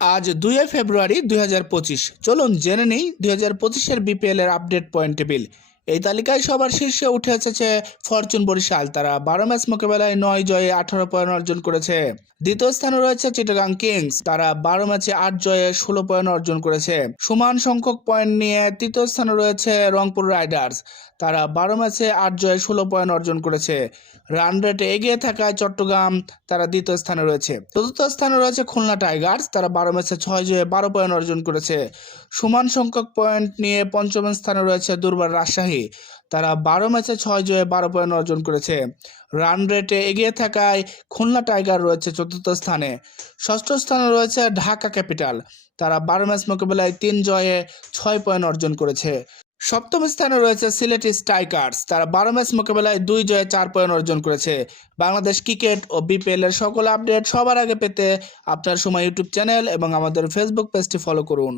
আজ 2 ফেব্রুয়ারি 2025। চলুন জেনে নিই 2025-এর বিপিএল এর আপডেট পয়েন্ট টেবিল। এই তালিকায় সবার শীর্ষে উঠে এসেছে ফরচুন বরিশাল। তারা 12 ম্যাচ মোকাবেলায় 9 জয়ে 18 পয়েন্ট অর্জন করেছে। দ্বিতীয় স্থানে রয়েছে চিটাগাং কিংস। তারা 12 ম্যাচে 8 জয়ে 16 পয়েন্ট অর্জন করেছে। সমান সংখ্যক পয়েন্ট নিয়ে তৃতীয় স্থানে রয়েছে রংপুর রাইডার্স। তারা 12 ম্যাচে 8 জয়ে 16 পয়েন্ট অর্জন করেছে। রান রেটে এগিয়ে থাকায় চট্টগ্রাম তারা দ্বিতীয় স্থানে রয়েছে। চতুর্থ স্থানে রয়েছে খুলনা টাইগার্স। তারা 12 ম্যাচে 6 জয়ে 12 পয়েন্ট অর্জন করেছে। সমান সংখ্যক পয়েন্ট নিয়ে পঞ্চম স্থানে রয়েছে দুর্বার রাজশাহী। তারা 12 ম্যাচে 6 জয়ে 12 পয়েন্ট অর্জন করেছে। রান রেটে এগিয়ে থাকায় খুলনা টাইগার রয়েছে চতুর্থ স্থানে। ষষ্ঠ স্থানে রয়েছে ঢাকা ক্যাপিটাল। তারা 12 ম্যাচ মোকাবেলায় 3 জয়ে 6 পয়েন্ট অর্জন করেছে। সপ্তম স্থানে রয়েছে সিলেটি স্ট্রাইকার্স। তারা 12 ম্যাচ মোকাবেলায় 2 জয়ে 4 পয়েন্ট অর্জন করেছে। বাংলাদেশ ক্রিকেট ও বিপিএল এর সকল আপডেট সবার আগে পেতে আপনার সময় ইউটিউব চ্যানেল এবং আমাদের ফেসবুক পেজটি ফলো করুন।